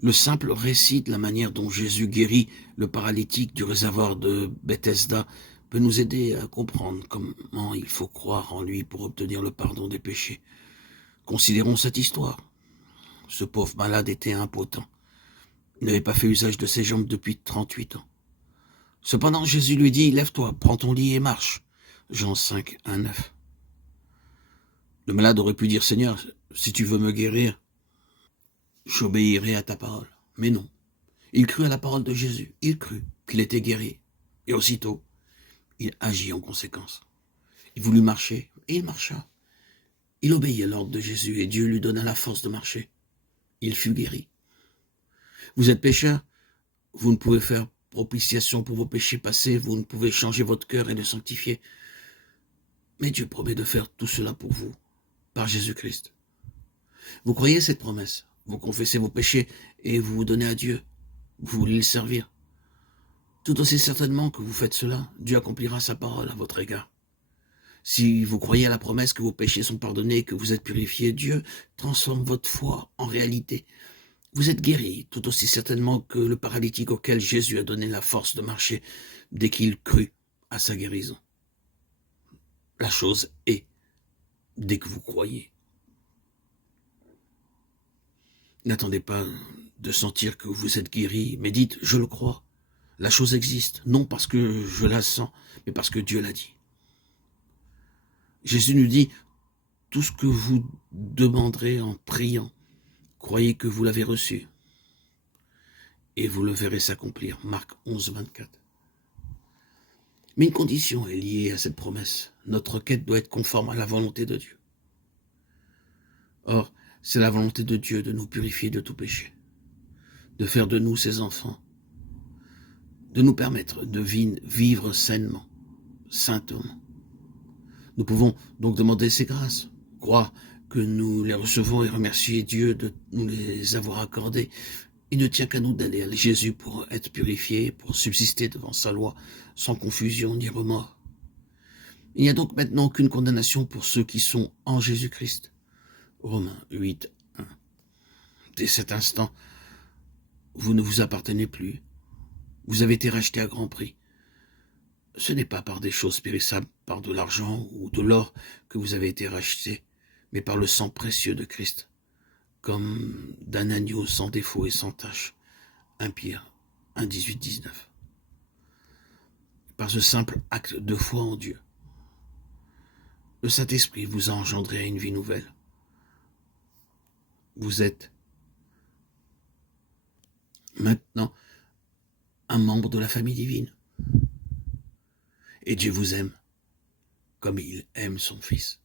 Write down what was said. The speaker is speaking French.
Le simple récit de la manière dont Jésus guérit le paralytique du réservoir de Bethesda peut nous aider à comprendre comment il faut croire en lui pour obtenir le pardon des péchés. Considérons cette histoire. Ce pauvre malade était impotent. Il n'avait pas fait usage de ses jambes depuis 38 ans. Cependant, Jésus lui dit, « Lève-toi, prends ton lit et marche. » Jean 5, 1, 9. Le malade aurait pu dire, « Seigneur, si tu veux me guérir, j'obéirai à ta parole. » Mais non. Il crut à la parole de Jésus. Il crut qu'il était guéri. Et aussitôt, il agit en conséquence. Il voulut marcher, et il marcha. Il obéit à l'ordre de Jésus, et Dieu lui donna la force de marcher. Il fut guéri. Vous êtes pécheur, vous ne pouvez faire propitiation pour vos péchés passés, vous ne pouvez changer votre cœur et le sanctifier. Mais Dieu promet de faire tout cela pour vous, par Jésus-Christ. Vous croyez cette promesse, vous confessez vos péchés et vous vous donnez à Dieu, vous voulez le servir. Tout aussi certainement que vous faites cela, Dieu accomplira sa parole à votre égard. Si vous croyez à la promesse que vos péchés sont pardonnés, que vous êtes purifiés, Dieu transforme votre foi en réalité. Vous êtes guéri, tout aussi certainement que le paralytique auquel Jésus a donné la force de marcher dès qu'il crut à sa guérison. La chose est, dès que vous croyez. N'attendez pas de sentir que vous êtes guéri, mais dites, je le crois. La chose existe, non parce que je la sens, mais parce que Dieu l'a dit. Jésus nous dit, tout ce que vous demanderez en priant, croyez que vous l'avez reçu, et vous le verrez s'accomplir. Marc 11, 24. Mais une condition est liée à cette promesse. Notre quête doit être conforme à la volonté de Dieu. Or, c'est la volonté de Dieu de nous purifier de tout péché, de faire de nous ses enfants, de nous permettre de vivre sainement, saintement. Nous pouvons donc demander ses grâces, croire que nous les recevons et remercier Dieu de nous les avoir accordées. Il ne tient qu'à nous d'aller à Jésus pour être purifiés, pour subsister devant sa loi, sans confusion ni remords. Il n'y a donc maintenant aucune condamnation pour ceux qui sont en Jésus-Christ. Romains 8, 1. Dès cet instant, vous ne vous appartenez plus. Vous avez été racheté à grand prix. Ce n'est pas par des choses périssables, par de l'argent ou de l'or que vous avez été rachetés, mais par le sang précieux de Christ, comme d'un agneau sans défaut et sans tache. 1 Pierre 1, 18, 19. Par ce simple acte de foi en Dieu, le Saint-Esprit vous a engendré à une vie nouvelle. Vous êtes maintenant un membre de la famille divine. Et Dieu vous aime comme il aime son Fils.